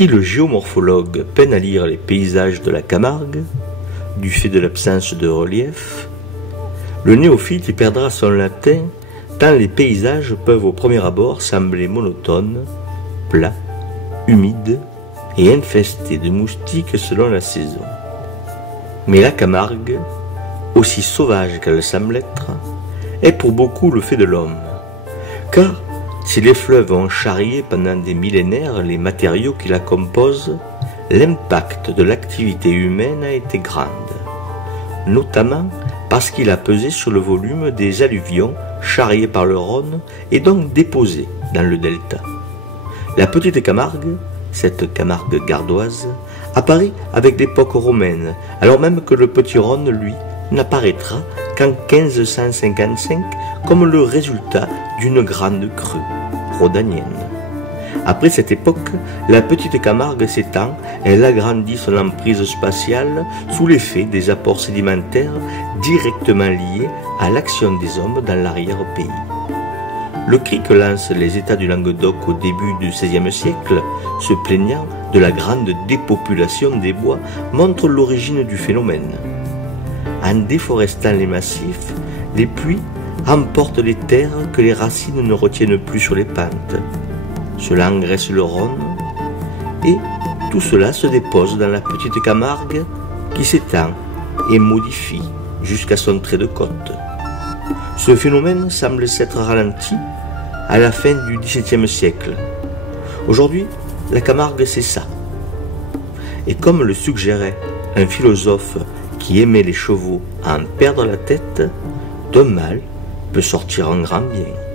Si le géomorphologue peine à lire les paysages de la Camargue, du fait de l'absence de relief, le néophyte y perdra son latin tant les paysages peuvent au premier abord sembler monotones, plats, humides et infestés de moustiques selon la saison. Mais la Camargue, aussi sauvage qu'elle semble être, est pour beaucoup le fait de l'homme. Car si les fleuves ont charrié pendant des millénaires les matériaux qui la composent, l'impact de l'activité humaine a été grande, notamment parce qu'il a pesé sur le volume des alluvions charriés par le Rhône et donc déposés dans le delta. La petite Camargue, cette Camargue gardoise, apparaît avec l'époque romaine, alors même que le petit Rhône, lui, n'apparaîtra qu'en 1555 comme le résultat d'une grande crue rhodanienne. Après cette époque, la petite Camargue s'étend, elle agrandit son emprise spatiale sous l'effet des apports sédimentaires directement liés à l'action des hommes dans l'arrière-pays. Le cri que lancent les États du Languedoc au début du XVIe siècle, se plaignant de la grande dépopulation des bois, montre l'origine du phénomène. En déforestant les massifs, les pluies emportent les terres que les racines ne retiennent plus sur les pentes. Cela engraisse le Rhône et tout cela se dépose dans la petite Camargue qui s'étend et modifie jusqu'à son trait de côte. Ce phénomène semble s'être ralenti à la fin du XVIIe siècle. Aujourd'hui, la Camargue c'est ça. Et comme le suggérait un philosophe qui aimait les chevaux à en perdre la tête, d'un mal peut sortir un grand bien.